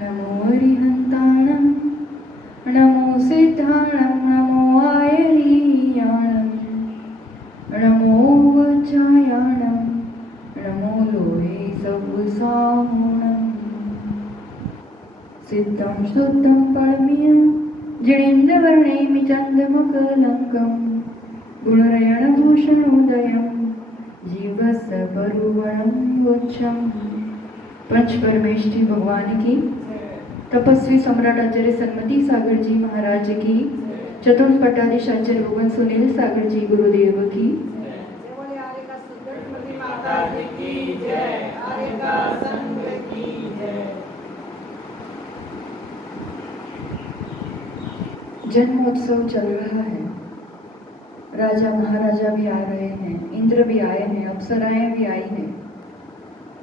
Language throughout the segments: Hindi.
नमो अरिहन्ताणं नमो सिद्धाणं नमो आयरीयाणं नमो वज्रायाणं नमो लोहे सवसाहुणं सिद्धं शुद्धं परमियं जिणेन्द्रवर्णेमि चन्द्रमकलङ्कं गुणरयणभूषणोदयं जीवस्य परुवणं गुच्छं। पंच परमेष्ठी भगवान की, तपस्वी सम्राट आचार्य सन्मति सागर जी महाराज की, चतुर्थ पट्टाधीश आचार्य भगवान सुनील सागर जी गुरुदेव की, जन्मोत्सव चल रहा है। राजा महाराजा भी आ रहे हैं, इंद्र भी आए हैं, अप्सराएं भी आई हैं,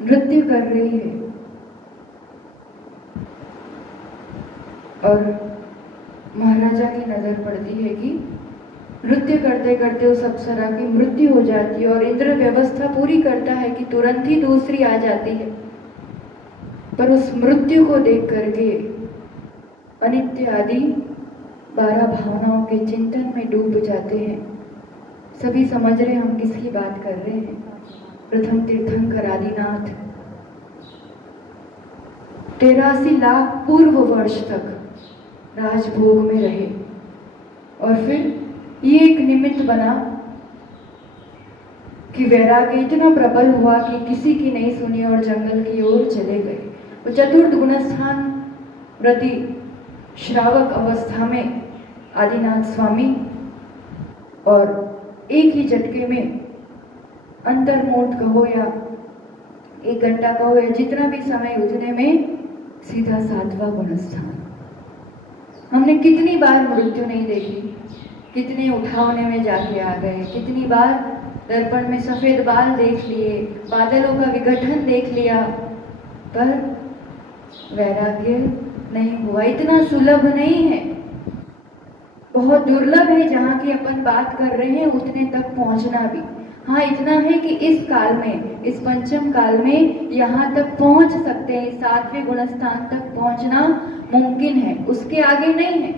नृत्य कर रही है। और महाराजा की नजर पड़ती है कि नृत्य करते करते उस अप्सरा की मृत्यु हो जाती है और इंद्र व्यवस्था पूरी करता है कि तुरंत ही दूसरी आ जाती है। पर उस मृत्यु को देख करके अनित्य आदि 12 भावनाओं के चिंतन में डूब जाते हैं। सभी समझ रहे हम किसकी बात कर रहे हैं। प्रथम तीर्थंकर आदिनाथ 83 लाख पूर्व वर्ष तक राजभोग में रहे और फिर ये एक निमित्त बना कि वैराग्य इतना प्रबल हुआ कि किसी की नहीं सुनी और जंगल की ओर चले गए। वो चतुर्थ गुणस्थान व्रती श्रावक अवस्था में आदिनाथ स्वामी और एक ही झटके में अंतर्मूर्त कहो या 1 घंटा कहो या जितना भी समय उतने में सीधा 7वां गुणस्थान। हमने कितनी बार मृत्यु नहीं देखी, कितने उठावने में जाके आ गए, कितनी बार दर्पण में सफेद बाल देख लिए, बादलों का विघटन देख लिया, पर वैराग्य नहीं हुआ। इतना सुलभ नहीं है, बहुत दुर्लभ है। जहाँ की अपन बात कर रहे हैं उतने तक पहुँचना भी। हाँ, इतना है कि इस काल में, इस पंचम काल में यहाँ तक पहुँच सकते हैं, 7वें गुणस्थान तक पहुँचना मुमकिन है, उसके आगे नहीं है।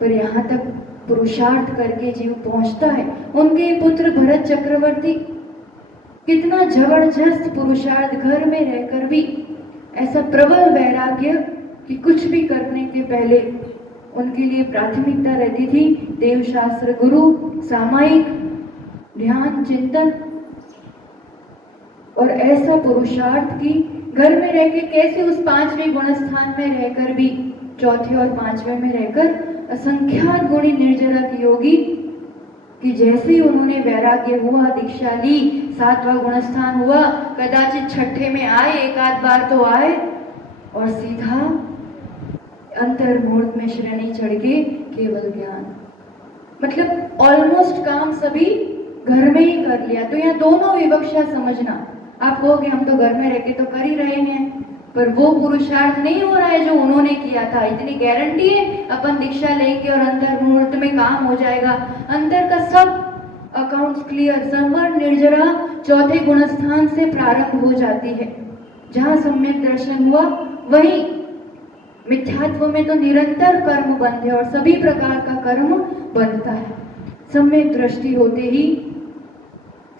पर यहाँ तक पुरुषार्थ करके जीव पहुँचता है। उनके पुत्र भरत चक्रवर्ती कितना जबरदस्त पुरुषार्थ, घर में रहकर भी ऐसा प्रबल वैराग्य कि कुछ भी करने के पहले उनके लिए प्राथमिकता रहती थी देवशास्त्र, गुरु, सामायिक ध्यान, चिंतन। और ऐसा पुरुषार्थ की घर में रह के कैसे उस 5वें गुणस्थान में रहकर भी, चौथे और 5वें में रहकर असंख्यात गुणी निर्जरा की योगी कि जैसे ही उन्होंने वैराग्य हुआ, दीक्षा ली, 7वां गुणस्थान हुआ, कदाचित 6ठे में आए, एक आध बार तो आए और सीधा अंतर्मूर्त में श्रेणी चढ़ के केवल ज्ञान। मतलब ऑलमोस्ट काम सभी घर में ही कर लिया। तो यहाँ दोनों विवक्षा समझना। आप कहोगे हम तो घर में रह के तो कर ही रहे हैं, पर वो पुरुषार्थ नहीं हो रहा है जो उन्होंने किया था। इतनी गारंटी है अपन दीक्षा लेंगे और अंतर्मूर्त में काम हो जाएगा। अंदर का सब अकाउंट्स क्लियर। संवर निर्जरा चौथे गुणस्थान से प्रारंभ हो जाती है। जहाँ सम्यक दर्शन हुआ वही मिथ्यात्व में तो निरंतर कर्म बंध है और सभी प्रकार का कर्म बंधता है। सम्यक दृष्टि होते ही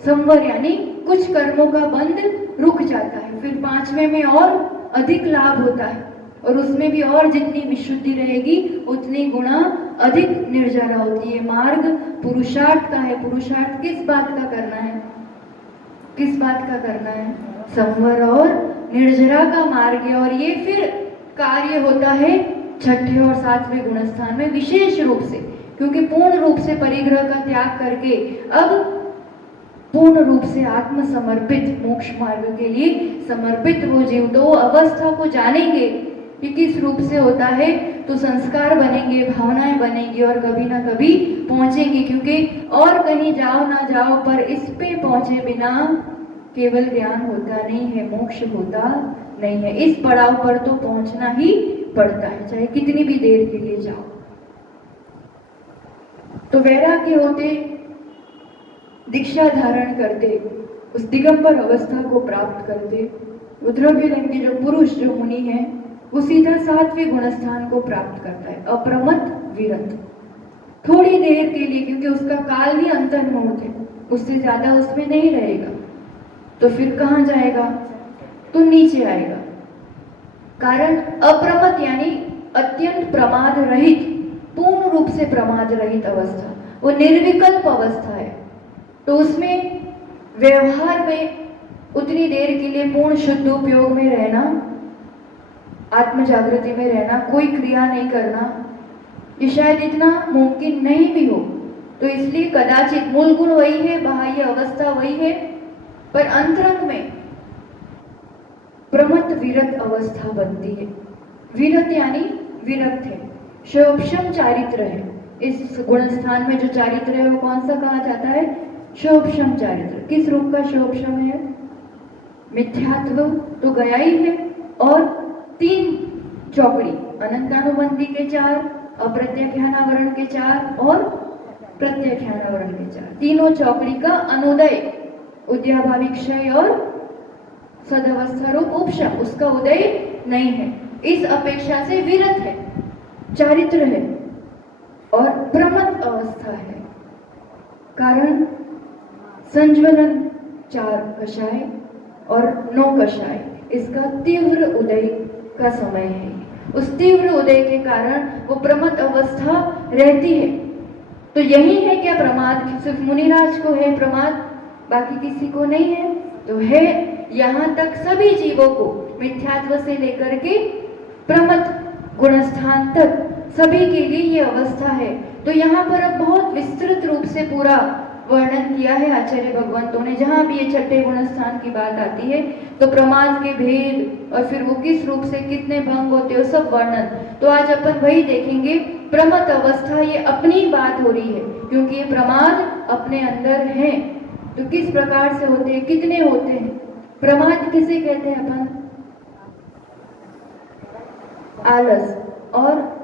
संवर यानी कुछ कर्मों का बंध रुक जाता है। फिर 5वें में और अधिक लाभ होता है और उसमें भी और जितनी विशुद्धि रहेगी उतनी गुणा अधिक निर्जरा होती है। मार्ग पुरुषार्थ का है। पुरुषार्थ किस बात का करना है? किस बात का करना है? संवर और निर्जरा का मार्ग है। और ये फिर कार्य होता है 6ठे और 7वें गुणस्थान में विशेष रूप से, क्योंकि पूर्ण रूप से परिग्रह का त्याग करके अब पूर्ण रूप से आत्म समर्पित मोक्ष मार्ग के लिए समर्पित वो जीव तो अवस्था को जानेंगे कि किस रूप से होता है, तो संस्कार बनेंगे, भावनाएं बनेंगी और कभी ना कभी पहुंचेंगे। क्योंकि और कहीं जाओ ना जाओ पर इस पे पहुंचे बिना केवल ज्ञान होता नहीं है, मोक्ष होता नहीं है। इस पड़ाव पर तो पहुंचना ही पड़ता है, चाहे कितनी भी देर के लिए जाओ। तो वैराग्य होते, दीक्षा धारण करते, उस दिगंबर अवस्था को प्राप्त करते वो द्रव्य लिंगी जो पुरुष जो मुनि है वो सीधा 7वें गुणस्थान को प्राप्त करता है, अप्रमत विरत। थोड़ी देर के लिए, क्योंकि उसका काल ही अंतर्मुख है, उससे ज्यादा उसमें नहीं रहेगा, तो फिर कहाँ जाएगा? तो नीचे आएगा। कारण अप्रमत यानी अत्यंत प्रमाद रहित, पूर्ण रूप से प्रमाद रहित अवस्था, वो निर्विकल्प अवस्था है। तो उसमें व्यवहार में उतनी देर के लिए पूर्ण शुद्ध उपयोग में रहना, आत्म जागृति में रहना, कोई क्रिया नहीं करना, ये शायद इतना मुमकिन नहीं भी हो। तो इसलिए कदाचित मूल गुण वही है, बाह्य अवस्था वही है, पर अंतरंग में प्रमत्त विरत अवस्था बनती है। विरत यानी विरक्त है, शोभक्षम चारित्र है। इस गुणस्थान में जो चारित्र है वो कौन सा कहा जाता है? शोभक्षम चारित्र। किस रूप का शोभक्षम है? मिथ्यात्व तो गया ही है, और 3 चौकड़ी, अनंतानुबंधी के 4, अप्रत्याख्यानावरण के 4 और प्रत्याख्यानावरण के 4, तीनों चौकड़ी का अनुदय, उद्याभावी क्षय और सदवस्था रूप उपशम, उसका उदय नहीं है। इस अपेक्षा से विरत है, चारित्र है और प्रमत्त अवस्था है। कारण संज्वलन 4 कषाय और 9 कषाय, इसका तीव्र उदय का समय है। उस तीव्र उदय के कारण वो प्रमत्त अवस्था रहती है। तो यही है क्या प्रमाद? सिर्फ मुनिराज को है प्रमाद, बाकी किसी को नहीं है? तो है, यहाँ तक सभी जीवों को, मिथ्यात्व से लेकर के प्रमत्त गुणस्थान तक सभी के लिए ये अवस्था है। तो यहाँ पर अब बहुत विस्तृत रूप से पूरा वर्णन किया है आचार्य भगवंतों ने। जहाँ भी ये छठे गुणस्थान की बात आती है तो प्रमाद के भेद और फिर वो किस रूप से कितने भंग होते हैं, सब वर्णन। तो आज अपन वही देखेंगे। प्रमत्त अवस्था ये अपनी बात हो रही है, क्योंकि ये प्रमाद अपने अंदर है। तो किस प्रकार से होते हैं, कितने होते हैं? प्रमाद किसे कहते हैं अपन? आलस और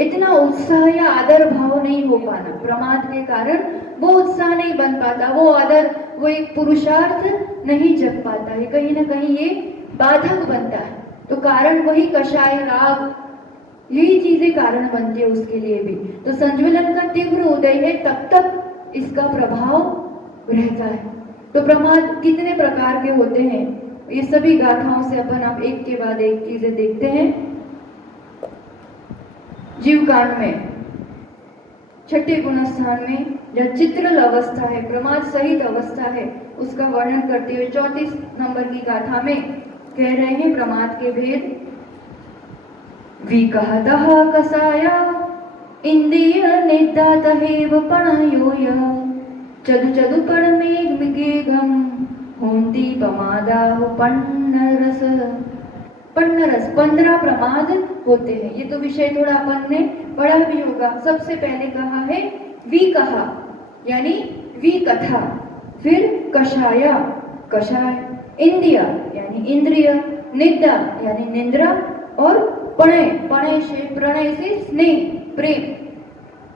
इतना उत्साह या आदर भाव नहीं हो पाना, प्रमाद के कारण वो उत्साह नहीं बन पाता, वो आदर, वो एक पुरुषार्थ नहीं जग पाता है, कहीं ना कहीं ये बाधक बनता है। तो कारण वही कषाय, राग, यही चीजें कारण बनती है उसके लिए भी। तो संज्वलन का तीव्र उदय है, तब तक इसका प्रभाव रहता है। तो प्रमाद कितने प्रकार के होते हैं, ये सभी गाथाओं से अपन अब एक के बाद एक चीजें देखते हैं। जीवकांड में छठे गुणस्थान में जब चित्रल अवस्था है, प्रमाद सहित अवस्था है, उसका वर्णन करते हुए 34 नंबर की गाथा में कह रहे हैं प्रमाद के भेद। विकहतः कसाया इंद्रिय निदातहेव पणयोय चदु चदु पणमेघम होंती प्रमादाह पन्नरस। पन्नरस 15 प्रमाद होते हैं। ये तो विषय थोड़ा अपन ने पढ़ा भी होगा। सबसे पहले कहा है विकहा यानी विकथा, फिर कषाया कषाय, इंद्रिया यानी इंद्रिय, निद्रा यानी निद्रा, और प्रणय, प्रणय से स्नेह, प्रेम,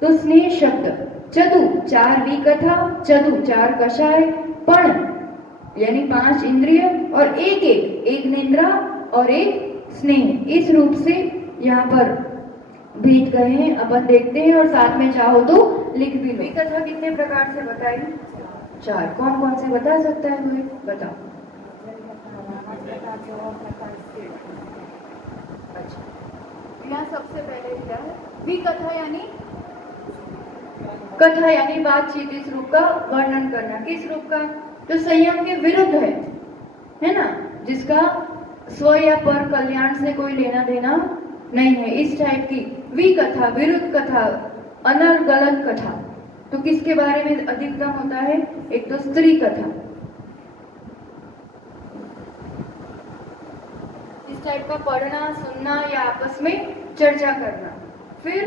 तो स्नेह शब्द। चतु 4 विकथा, चतु 4 कषाय, पण यानी 5 इंद्रिय और एक निद्रा और एक स्नेह। इस रूप से यहाँ पर भेद गए हैं, अपन देखते हैं और साथ में चाहो तो लिख भी लो। विकथा कितने प्रकार से बताई? 4। कौन कौन से बता सकता है कोई? बताओ। अच्छा, यहाँ सबसे पहले क्या है? विकथा यानी कथा यानी बातचीत, इस रूप का वर्णन करना। किस रूप का? जो संयम के विरुद्ध है ना, जिसका स्व या पर कल्याण से कोई लेना देना नहीं है, इस टाइप की विकथा, विरुद्ध कथा, अनर्गलन कथा। तो किसके बारे में अधिकतम होता है? एक तो स्त्री कथा, इस टाइप का पढ़ना, सुनना या आपस में चर्चा करना। फिर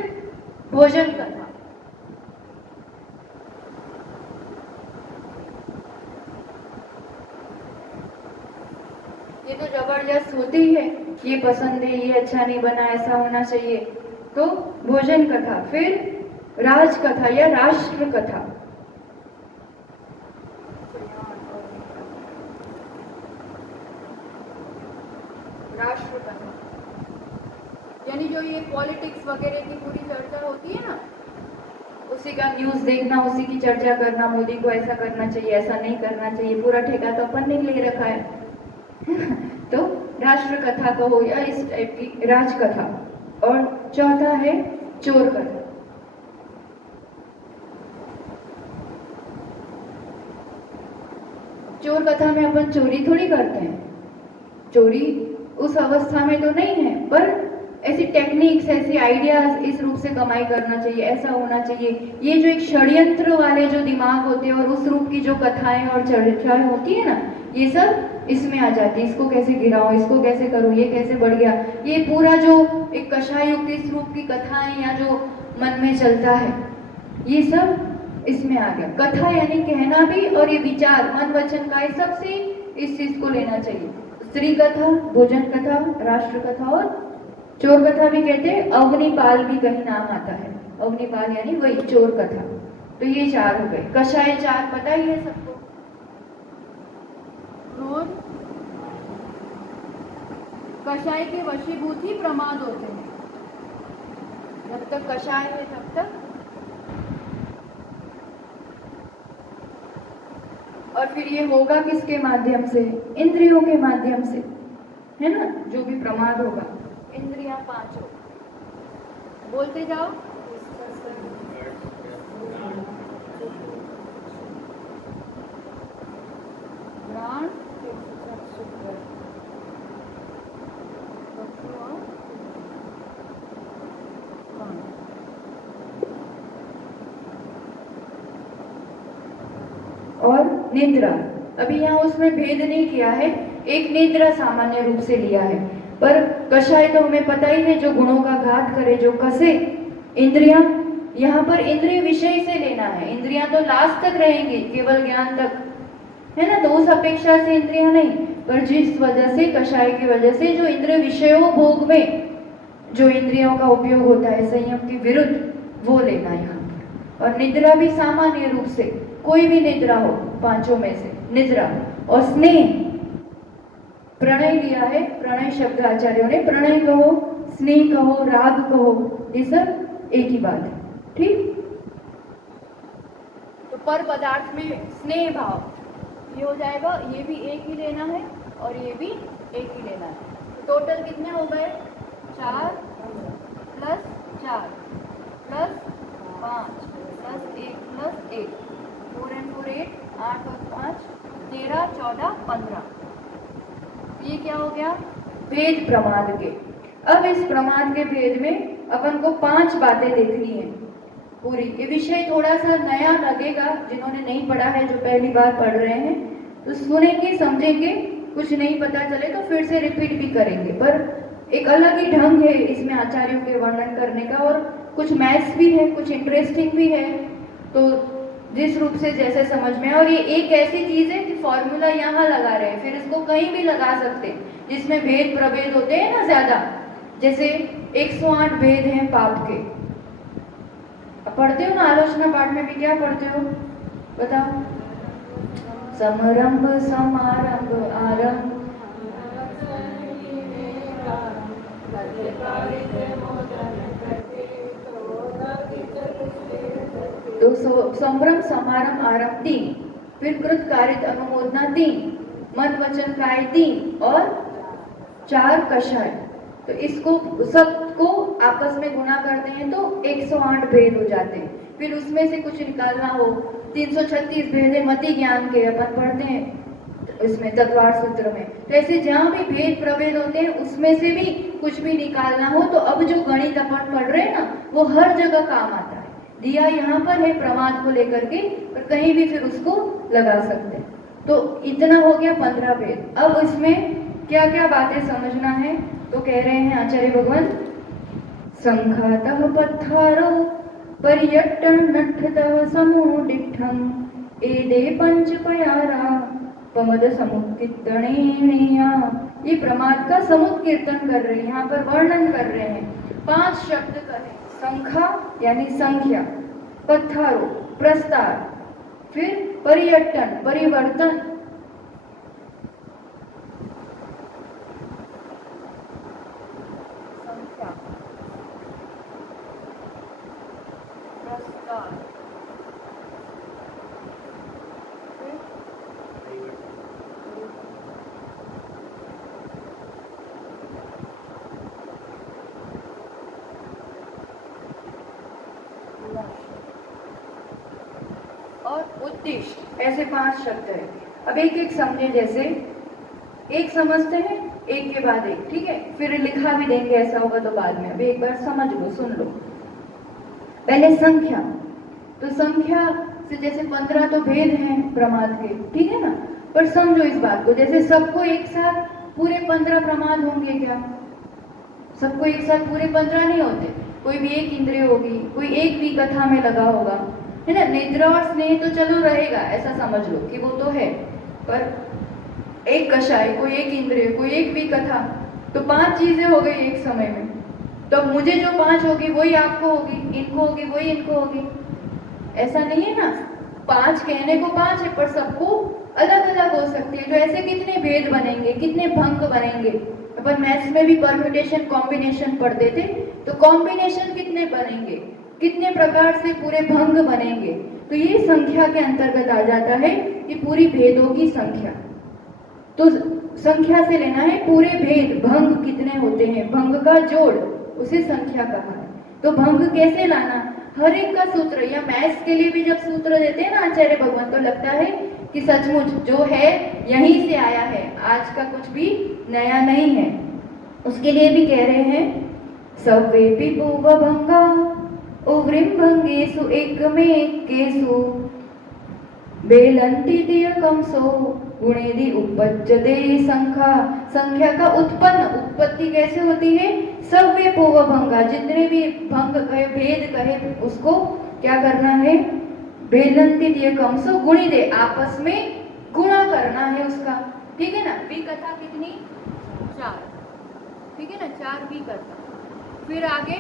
भोजन कथा, ये तो जबरदस्त होती है, ये पसंद है, ये अच्छा नहीं बना, ऐसा होना चाहिए, तो भोजन कथा। फिर राज कथा या राष्ट्र कथा, राष्ट्र कथा, यानी जो ये पॉलिटिक्स वगैरह की पूरी चर्चा होती है ना, उसी का न्यूज़ देखना, उसी की चर्चा करना, मोदी को ऐसा करना चाहिए, ऐसा नहीं करना चाहिए, पूरा ठेका तो अपन ने ले रखा है तो राष्ट्र कथा कहो या इस टाइप की राजकथा। और चौथा है चोर कथा। चोर कथा में अपन चोरी थोड़ी करते हैं, चोरी उस अवस्था में तो नहीं है, पर ऐसी टेक्निक्स, ऐसी आइडियाज, इस रूप से कमाई करना चाहिए, ऐसा होना चाहिए, ये जो एक षड्यंत्र वाले जो दिमाग होते हैं और उस रूप की जो कथाएं और चर्चाएं होती है ना, ये सब इसमें आ जाती है। इसको कैसे गिराऊं, इसको कैसे करूं, ये कैसे बढ़ गया, ये पूरा जो एक कषाय युक्त इस रूप की कथाएं या जो मन में चलता है, ये सब इसमें आ गया। कथा यानी कहना भी, और ये विचार, मन वचन का, सबसे इस चीज को लेना चाहिए। स्त्री कथा, भोजन कथा, राष्ट्र कथा और चोर कथा भी कहते हैं। अग्निपाल भी कहीं नाम आता है, अग्निपाल यानी वही चोर कथा। तो ये चार हो गए। कषाय चार पता ही है सबको, क्रोध, कषाय के वशीभूत ही प्रमाद होते हैं। जब तक कषाय है तब तक, और फिर ये होगा किसके माध्यम से? इंद्रियों के माध्यम से, है ना। जो भी प्रमाद होगा, इंद्रियां पांचों, बोलते जाओ। घ्राण, और निद्रा। अभी यहाँ उसमें भेद नहीं किया है, एक निद्रा सामान्य रूप से लिया है, पर कषाय तो हमें पता ही है, जो गुणों का घात करे, जो कसे। इंद्रियां, यहाँ पर इंद्रिय विषय से लेना है। इंद्रियां तो लास्ट तक रहेंगी, केवल ज्ञान तक, है ना। तो उस अपेक्षा से इंद्रियां नहीं, पर जिस वजह से, कषाय की वजह से, जो इंद्रिय विषयों भोग में जो इंद्रियों का उपयोग होता है संयम के विरुद्ध, वो लेना यहाँ पर। और निद्रा भी सामान्य रूप से, कोई भी निद्रा हो पांचों में से, निद्रा। और स्नेह, प्रणय लिया है, प्रणय शब्द आचार्यों ने, प्रणय कहो, स्नेह कहो, राग कहो, ये सब एक ही बात है, ठीक। तो पर पदार्थ में स्नेह भाव, ये हो जाएगा, ये भी एक ही लेना है और ये भी एक ही लेना है। तो टोटल कितने हो गए? 4 + 4 + 5 + 1 + 1, 4 and 4 8, 8 और 5 13, 14, 15। ये क्या हो गया? भेद प्रमाद के। अब इस प्रमाद के भेद में अपन को 5 बातें देखनी है पूरी। ये विषय थोड़ा सा नया लगेगा, जिन्होंने नहीं पढ़ा है, जो पहली बार पढ़ रहे हैं, तो सुनेंगे, समझेंगे, कुछ नहीं पता चले तो फिर से रिपीट भी करेंगे, पर एक अलग ही ढंग है इसमें आचार्यों के वर्णन करने का, और कुछ मैथ्स भी है, कुछ इंटरेस्टिंग भी है। तो जिस रूप से जैसे समझ में, और ये एक ऐसी चीज है कि फॉर्मूला यहाँ लगा रहे हैं, फिर इसको कहीं भी लगा सकते हैं, जिसमें भेद प्रभेद होते हैं ना ज्यादा, जैसे 108 भेद हैं पाप के। पढ़ते हो ना, आलोचना पाठ में भी क्या पढ़ते हो, बताओ? समरंभ समारंभ आरंभ, तो संभ्रम समारंभ आरंभ 3, फिर कृत कारित अनुमोदना 3, मन वचन काय 3 और 4 कषाय। तो इसको सबको आपस में गुणा करते हैं तो 108 भेद हो जाते हैं। फिर उसमें से कुछ निकालना हो, 336 भेद है मति ज्ञान के, अपन पढ़ते हैं इसमें तत्वार सूत्र में। तो ऐसे जहाँ भी भेद प्रभेद होते हैं उसमें से भी कुछ भी निकालना हो, तो अब जो गणित अपन पढ़ रहे हैं ना, वो हर जगह काम आता है। दिया यहाँ पर है प्रमाद को लेकर के, पर कहीं भी फिर उसको लगा सकते हैं। तो इतना हो गया 15 भेद। अब इसमें क्या क्या बातें समझना है, तो कह रहे हैं आचार्य भगवान, संघातः पत्थारो पर्यटन नठतः समूडिठम एदे पंच पयारा पमद समुत्कीर्तनेया। ये प्रमाद का समुत्कीर्तन कर रहे हैं, यहाँ पर वर्णन कर रहे हैं। 5 शब्द कहे, संख्या यानी संख्या, पत्थारो प्रस्तार, फिर पर्यटन परिवर्तन, उत्तिष्ठ, ऐसे 5 शब्द है। अब एक एक समझे, जैसे एक समझते हैं एक के बाद एक, ठीक है, फिर लिखा भी देंगे, ऐसा होगा तो बाद में। अभी एक बार समझ लो, सुन लो। पहले संख्या, तो संख्या से जैसे 15 तो भेद हैं प्रमाद के, ठीक है ना, पर समझो इस बात को, जैसे सबको एक साथ पूरे 15 प्रमाद होंगे क्या? सबको एक साथ पूरे 15 नहीं होते, कोई भी एक इंद्रिय होगी, कोई एक भी कथा में लगा होगा, है ना। निद्रा और स्नेह तो चलो रहेगा, ऐसा समझ लो कि वो तो है, पर एक कषाय, कोई एक इंद्रिय, कोई एक भी कथा, तो 5 चीजें हो गई एक समय में। तो मुझे जो 5 होगी वही आपको होगी, इनको होगी वही इनको होगी, ऐसा नहीं है ना। 5 कहने को 5 है, पर सबको अलग अलग हो सकती है। तो ऐसे कितने भेद बनेंगे, कितने भंग बनेंगे। अपन मैथ्स में भी परम्यूटेशन कॉम्बिनेशन पढ़ते थे, तो कॉम्बिनेशन कितने बनेंगे, कितने प्रकार से पूरे भंग बनेंगे। तो ये संख्या के अंतर्गत आ जाता है कि पूरी भेदों की संख्या। तो संख्या से लेना है पूरे भेद, भंग कितने होते हैं, भंग का जोड़, उसे संख्या कहा है। तो भंग कैसे लाना, हर एक का सूत्र, या मैथ्स के लिए भी जब सूत्र देते हैं ना आचार्य भगवान, तो लगता है कि सचमुच जो है यहीं से आया है, आज का कुछ भी नया नहीं है। उसके लिए भी कह रहे हैं, सव्वेपि पूर्वभंगा उव्रीं भंगेषु एकमेकेषु बेलंती दियकंसो गुणेदि उपपज्यते संख्या। संख्या का उत्पन्न, उत्पत्ति कैसे होती है, सव्य पूर्व भंगा, जितने भी भंग कहे, भेद कहे, उसको क्या करना है, बेलंती दियकंसो गुणिदे, आपस में गुणा करना है उसका, ठीक है ना। भी कथा कितनी, 4, ठीक है ना, 4 भी कथा। फिर आगे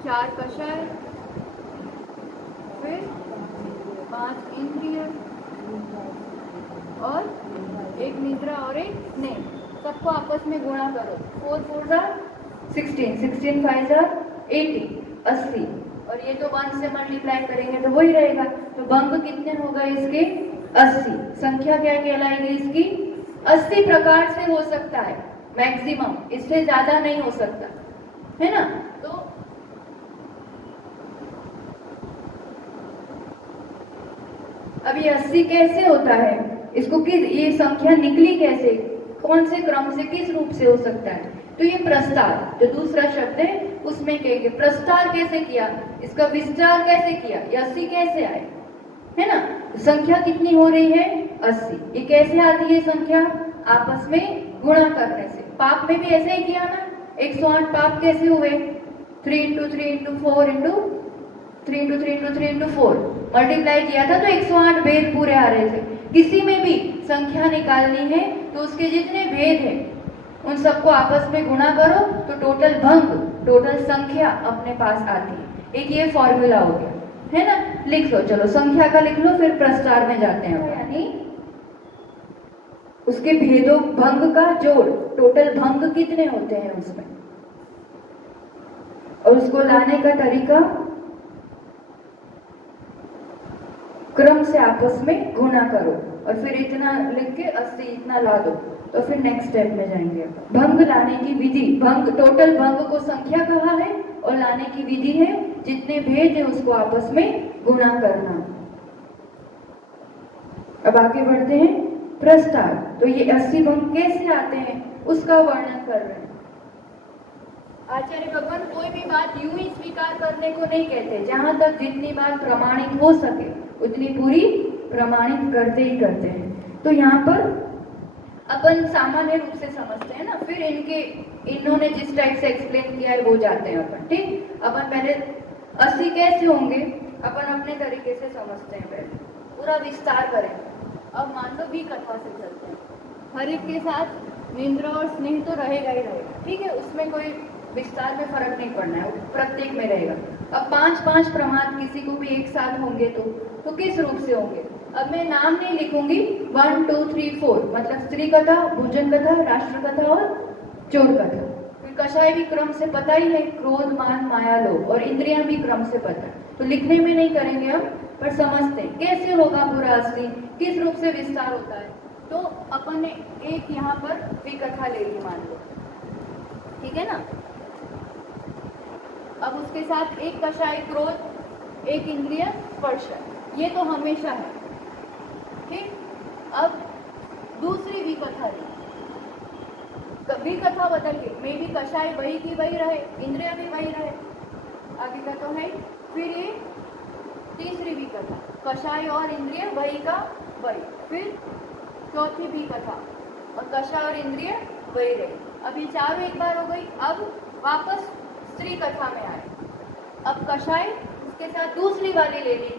4 कषाय, फिर 5 इंद्रिय और एक निद्रा और एक स्नेह, सबको आपस में गुणा करो। 4 4 जा 16, 16 5 जा 80, 80, और ये तो 1 से मल्टीप्लाई करेंगे तो वही रहेगा। तो भंग कितने हो गए इसके, 80। संख्या क्या कहलाएगी इसकी, 80 प्रकार से हो सकता है मैक्सिमम, इससे ज्यादा नहीं हो सकता, है ना। तो अभी 80 कैसे होता है, इसको किस, ये संख्या निकली कैसे, कौन से क्रम से, किस रूप से हो सकता है। तो ये प्रस्तार, जो दूसरा शब्द है उसमें कहेंगे प्रस्तार कैसे किया, इसका विस्तार कैसे किया, ये 80 कैसे आए, है ना। तो संख्या कितनी हो रही है, 80। ये कैसे आती है संख्या, आपस में गुणा करने से। पाप में भी ऐसे ही किया ना, 108 पाप कैसे हुए, 3 into 3 into 4 into 3 into 3 into 3 into 4 multiply किया था, तो 108 भेद पूरे आ रहे थे। किसी में भी संख्या निकालनी है तो उसके जितने भेद हैं उन सबको आपस में गुणा करो, तो टोटल भंग, टोटल संख्या अपने पास आती है। एक ये फॉर्मूला हो गया, है ना। लिख लो, चलो संख्या का लिख लो, फिर प्रस्तार में जाते हैं। यानी उसके भेदों, भंग का जोड़, टोटल भंग कितने होते हैं उसमें, और उसको लाने का तरीका, क्रम से आपस में गुणा करो, और फिर इतना लिख के 80 इतना ला दो, तो फिर नेक्स्ट स्टेप में जाएंगे। भंग लाने की विधि, भंग, टोटल भंग को संख्या कहा है, और लाने की विधि है जितने भेद है उसको आपस में गुणा करना। अब आगे बढ़ते हैं, प्रस्तार। तो ये 80 भंग कैसे आते हैं उसका वर्णन कर रहे हैं आचार्य भगवान। कोई भी बात यूं ही स्वीकार करने को नहीं कहते, जहां तक जितनी बात प्रमाणित हो सके उतनी पूरी प्रमाणित करते ही करते हैं। तो यहाँ पर अपन सामान्य रूप से समझते हैं ना, फिर इन्होंने जिस टाइप से एक्सप्लेन किया है वो जाते हैं अपन, ठीक। अपन पहले 80 कैसे होंगे अपन अपने तरीके से समझते हैं, पहले पूरा विस्तार करें। अब मान लो भी कथा से चलते हैं, हर एक के साथ निंद्रा और स्नेह तो रहेगा ही रहेगा, ठीक है, उसमें कोई विस्तार में फर्क नहीं पड़ना है, प्रत्येक में रहेगा। अब 5 प्रमाद किसी को भी एक साथ होंगे तो किस रूप से होंगे। अब मैं नाम नहीं लिखूंगी, 1 2 3 4, मतलब स्त्री कथा, भोजन कथा, राष्ट्र कथा और चोर कथा। फिर कषाय भी क्रम से पता ही है, क्रोध मान माया लोभ, और इंद्रियां भी क्रम से पता है, तो लिखने में नहीं करेंगे हम, पर समझते हैं कैसे होगा पूरा असली, किस रूप से विस्तार होता है। तो अपन ने एक यहाँ पर विकथा ले ली मान लो, ठीक है ना। अब उसके साथ एक कषाय क्रोध, एक इंद्रिय स्पर्श, ये तो हमेशा है। ठीक, अब दूसरी विकथा ली, विकथा बदल के मे भी कषाय वही की वही रहे, इंद्रिया भी वही रहे, आगे का तो है। फिर ये तीसरी विकथा, कषाय और इंद्रिय वही का वही। फिर चौथी विकथा, और कषाय और इंद्रिय वही रही। अब ये चारों एक बार हो गई। अब वापस स्त्री कथा में आए। अब कषाय उसके साथ दूसरी वाली ले ली,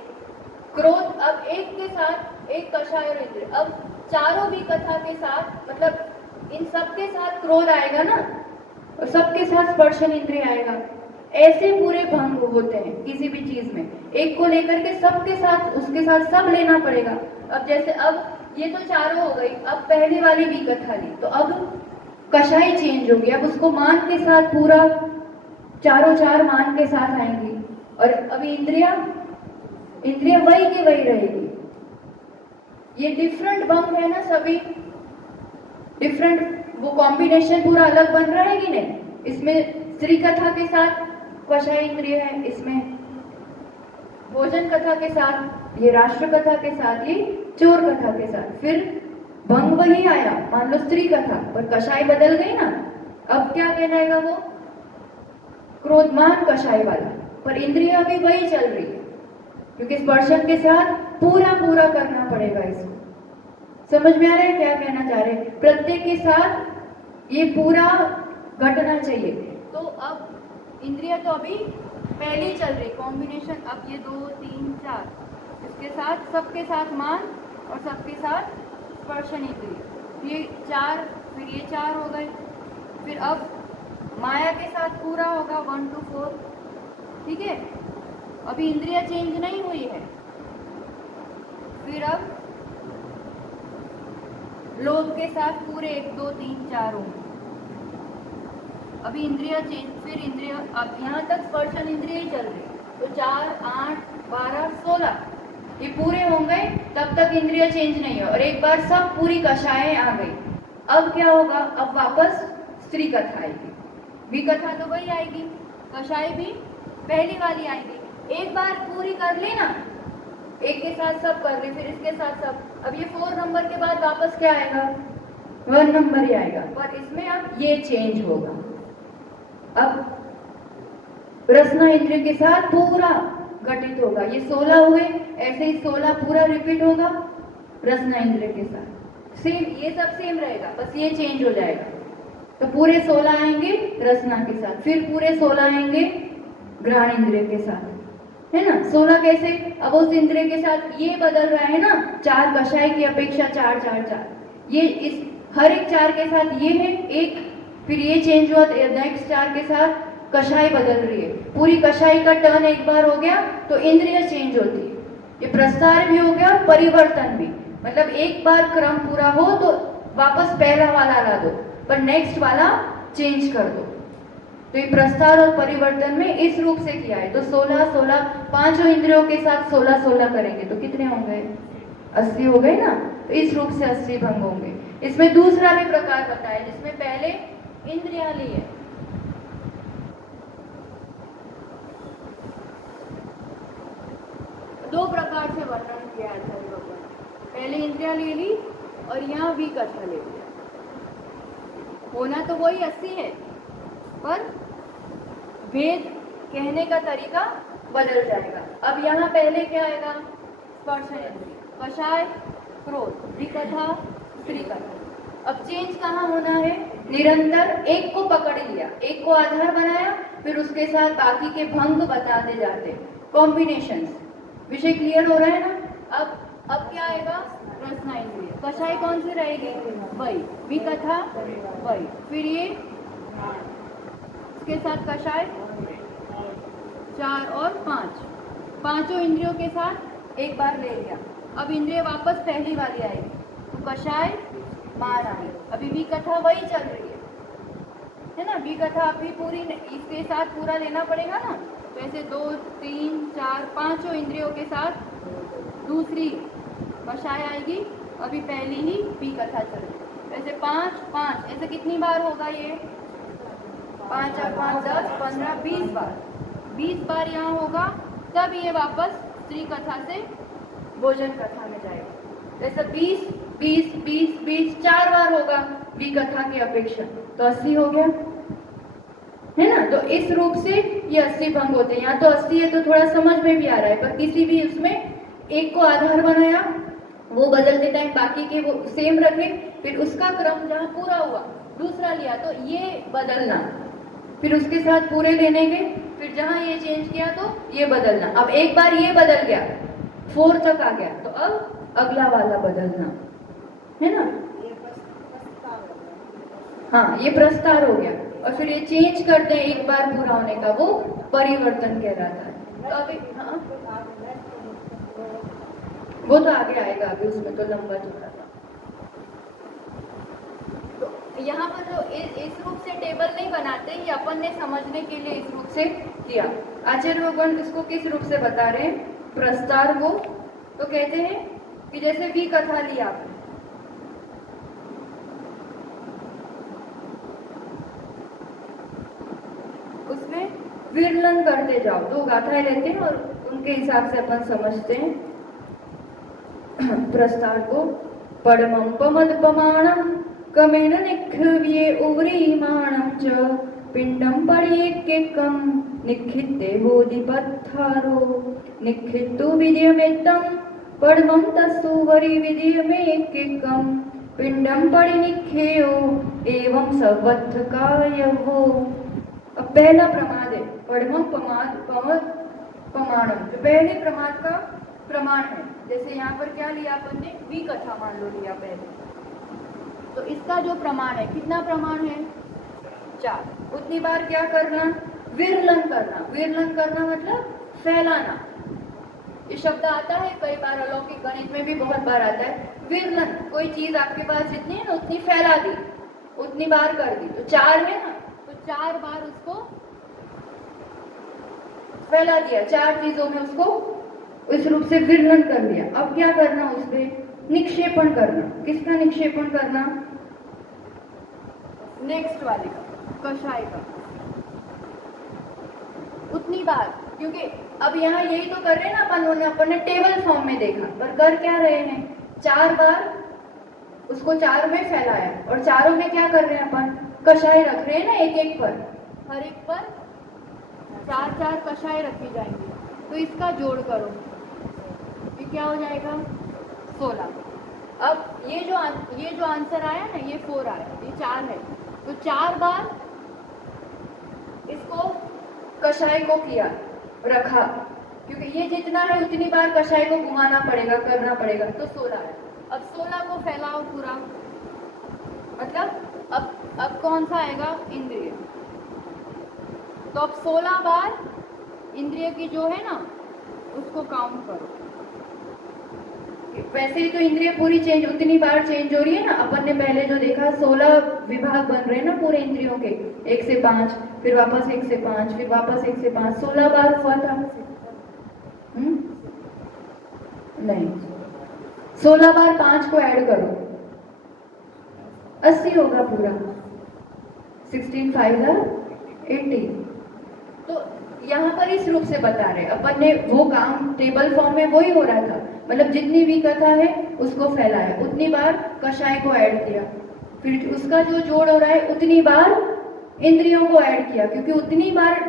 क्रोध। अब एक के साथ एक कषाय और इंद्रिय। अब चारों भी कथा के साथ, मतलब इन सबके साथ क्रोध आएगा ना, और सबके साथ स्पर्शन इंद्रिय आएगा। ऐसे पूरे भंग होते हैं किसी भी चीज में, एक को लेकर के सबके साथ, उसके साथ सब लेना पड़ेगा। अब जैसे अब ये तो चारों हो गई, अब पहले वाली भी कथा ली, तो अब कषाय चेंज होगी। अब उसको मान के साथ पूरा चारों चार मान के साथ आएंगी, और अभी इंद्रिया वही की वही रहेगी। ये डिफरेंट भंग है ना, सभी डिफरेंट, वो कॉम्बिनेशन पूरा अलग बन रहा है कि नहीं। इसमें स्त्री कथा के साथ कषाय इंद्रिय है, इसमें भोजन कथा के साथ, ये राष्ट्र कथा के साथ, ये चोर कथा के साथ। फिर भंग वही आया, मान लो स्त्री कथा, पर कषाय बदल गई ना। अब क्या कहलाएगा वो, क्रोधमान कषाय वाला, पर इंद्रिया भी वही चल रही है, क्योंकि स्पर्शन के साथ पूरा पूरा करना पड़ेगा इसको। समझ में आ रहा है क्या कहना चाह रहे हैं? प्रत्येक के साथ ये पूरा घटना चाहिए। तो अब इंद्रिया तो अभी पहली चल रही कॉम्बिनेशन। अब ये 2 3 4, इसके साथ सबके साथ मान, और सबके साथ स्पर्शन इंद्रिय, ये 4, फिर ये 4 हो गए। फिर अब माया के साथ पूरा होगा 1 to 4। ठीक है, अभी इंद्रिया चेंज नहीं हुई है। फिर अब लोभ के साथ पूरे 1 2 3 4 होंगे। अभी इंद्रिया चेंज, फिर इंद्रिया, अब यहाँ तक स्पर्शन इंद्रिय ही चल रही, तो 4 8 12 16 ये पूरे होंगे, तब तक इंद्रिया चेंज नहीं है। और एक बार सब पूरी कषाएं आ गई, अब क्या होगा, अब वापस स्त्री कथा आएगी। विकथा तो वही आएगी, कषाय भी पहली वाली आएगी। एक बार पूरी कर ली ना, एक के साथ सब कर ली, फिर इसके साथ सब। अब ये 4 नंबर के बाद वापस क्या आएगा, 1 नंबर ही आएगा, पर इसमें अब ये चेंज होगा। अब रसना इंद्रिय के साथ पूरा घटित होगा, ये 16 हुए, ऐसे ही 16 पूरा रिपीट होगा रसना इंद्रिय के साथ। सेम, ये सब सेम रहेगा, बस ये चेंज हो जाएगा। तो पूरे 16 आएंगे रसना के साथ, फिर पूरे 16 आएंगे घ्राण इंद्रिय के साथ, है ना। 16 कैसे, अब उस इंद्रिय के साथ ये बदल रहा है ना, 4 कषाय की अपेक्षा 4 4 4, ये इस हर एक 4 के साथ ये है एक, फिर ये चेंज हुआ, नेक्स्ट 4 के साथ कषाय बदल रही है। पूरी कषाय का टर्न एक बार हो गया तो इंद्रिय चेंज होती है। ये प्रस्तार भी हो गया, परिवर्तन भी, मतलब एक बार क्रम पूरा हो तो वापस पहला वाला ला दो, पर नेक्स्ट वाला चेंज कर दो। तो ये प्रस्तार और परिवर्तन में इस रूप से किया है। तो 16 16 पांचों इंद्रियों के साथ 16 16 करेंगे तो कितने होंगे, 80 हो गए ना। तो इस रूप से 80 भंग होंगे। इसमें दूसरा भी प्रकार बताया, जिसमें पहले इंद्रिया ली है, दो प्रकार से वर्णन किया है आचार्य भगवान। पहले इंद्रिया ले ली और यहाँ भी कथा ले लिया। होना तो वही 80 है, पर भेद कहने का तरीका बदल जाएगा। अब यहाँ पहले क्या आएगा, स्पर्श इंद्रिय, कषाय क्रोध, विकथा स्त्री कथा। अब चेंज कहाँ होना है, निरंतर एक को पकड़ लिया, एक को आधार बनाया, फिर उसके साथ बाकी के भंग बताते जाते, कॉम्बिनेशंस। विषय क्लियर हो रहा है ना। अब क्या आएगा, रसना इंद्रिय, कषाय कौन सी रहेगी, वही, विकथा वही, फिर ये इसके साथ कषाय 4 और 5, पांचों इंद्रियों के साथ एक बार ले लिया। अब इंद्रिय वापस पहली वाली आएगी, तो कषाय 12 आई। अभी विकथा वही चल रही है ना, विकथा अभी पूरी, इसके साथ पूरा लेना पड़ेगा ना। तो ऐसे 2 3 4 पांचों इंद्रियों के साथ दूसरी कषाय आएगी। अभी पहली ही विकथा चल रही, ऐसे 5 5, ऐसे कितनी बार होगा ये, 5 और 5 10 15 20 बार, 20 बार यहाँ होगा। तब ये वापस स्त्री कथा से भोजन कथा में जाएगा। जैसे 20 20 20 20 4 बार होगा विकथा की अपेक्षा, तो 80 हो गया, है ना। तो इस रूप से ये 80 भंग होते हैं। यहाँ तो 80 है तो थोड़ा समझ में भी आ रहा है, पर किसी भी उसमें एक को आधार बनाया, वो बदलते टाइम बाकी के वो सेम रखे, फिर उसका क्रम जहाँ पूरा हुआ दूसरा लिया तो ये बदलना, फिर उसके साथ पूरे लेने के, फिर जहाँ ये चेंज किया तो ये बदलना। अब एक बार ये बदल गया 4 तक आ गया तो अब अगला वाला बदलना, है ना। हाँ, ये प्रस्तार हो गया। और फिर ये चेंज करते हैं एक बार पूरा होने का, वो परिवर्तन कहलाता है। तो अभी हाँ, वो तो आगे आएगा, अभी उसमें तो लंबा चौड़ा था। तो यहाँ पर जो इस रूप से टेबल नहीं बनाते, ये अपन ने समझने के लिए इस रूप से किया। आचार्य भगवान इसको किस रूप से बता रहे हैं, प्रस्तार को। तो कहते हैं कि जैसे वी कथा ली आपने, उसमें विरलन करते जाओ, दो गाथाएं रहते हैं और उनके हिसाब से अपन समझते हैं प्रस्तार को। पडमं पमदपमाणं कमेन निखव्ये उव्रीमाणं च पिंडं पड्येकेकं निखित्ते बोधिपत्थारो निखित्तु विद्यमेत्तं पडमं तस्तु वरि विद्यमेकेकं पिंडं परिनिखेयो एवं सवत्थकायवो। अब पहला प्रमाद है पडमं पमाणम, जो पहले प्रमाद का प्रमाण है। जैसे यहाँ पर क्या लिया अपन ने, वी कथा मान लो लिया पहले, तो इसका जो प्रमाण है, कितना प्रमाण है, 4। उतनी बार क्या करना, विरलन करना। विरलन करना मतलब फैलाना। ये शब्द आता है कई बार, अलौकिक गणित में भी बहुत बार आता है। विरलन, कोई चीज आपके पास जितनी है ना उतनी फैला दी, उतनी बार कर दी। तो 4 है ना, तो 4 बार उसको फैला दिया, 4 चीजों में उसको इस रूप से विरलन कर दिया। अब क्या करना, उसमें निक्षेपण करना। किसका निक्षेपण करना, नेक्स्ट वाले का, कषाय का। उतनी बार, क्योंकि अब यहाँ यही तो कर रहे हैं ना अपन ने टेबल फॉर्म में देखा, पर कर क्या रहे हैं, 4 बार उसको 4 में फैलाया, और चारों में क्या कर रहे हैं अपन, कषाय रख रहे हैं ना, एक एक पर, हर एक पर 4-4 कषाय रखी जाएंगी। तो इसका जोड़ करो, ये क्या हो जाएगा, 16। अब ये जो आंसर आया ना, ये 4 आया, ये 4 है, तो 4 बार इसको कषाय को किया, रखा, क्योंकि ये जितना है उतनी बार कषाय को घुमाना पड़ेगा, करना पड़ेगा, तो 16 है। अब 16 को फैलाओ पूरा, मतलब अब कौन सा आएगा, इंद्रिय। तो अब 16 बार इंद्रिय की जो है ना उसको काउंट करो। वैसे ही तो इंद्रिय पूरी चेंज, उतनी बार चेंज हो रही है ना। अपन ने पहले जो देखा 16 विभाग बन रहे हैं ना पूरे इंद्रियों के, 1 से 5, फिर वापस 1 से 5, फिर वापस 1 से 5, 16 बार हुआ था। नहीं, 16 बार 5 को ऐड करो, 80 होगा पूरा। 16 5 80। तो यहाँ पर इस रूप से बता रहे, अपन ने वो काम टेबल फॉर्म में वही हो रहा था, मतलब जितनी भी कथा है उसको फैलाया, उतनी बार कषाय को ऐड किया, फिर उसका जो जोड़ हो रहा है उतनी बार इंद्रियों को ऐड किया, क्योंकि उतनी बार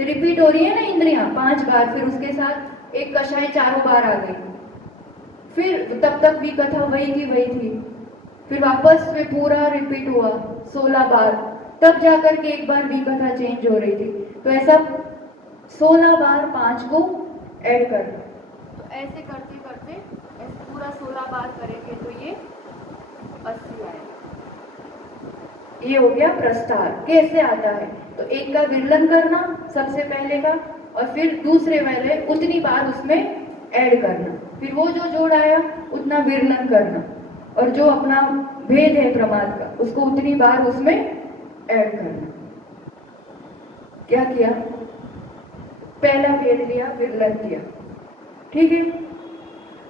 रिपीट हो रही है ना इंद्रियां, 5 बार, फिर उसके साथ एक कषाय 4 बार आ गई, फिर तब तक भी कथा वही थी, फिर वापस में पूरा रिपीट हुआ 16 बार, तब जाकर के एक बार भी कथा चेंज हो रही थी। तो ऐसा 16 बार 5 को ऐड कर, तो ऐसे करते करते ऐसे पूरा 16 बार करेंगे तो ये 80 आएगा। ये हो गया प्रस्तार। कैसे आता है, तो एक का विरलन करना सबसे पहले का, और फिर दूसरे वाले उतनी बार उसमें ऐड करना, फिर वो जो जोड़ आया उतना विरलन करना, और जो अपना भेद है प्रमाद का उसको उतनी बार उसमें ऐड करना। क्या किया, पहला भेद लिया, विरलन किया, ठीक है।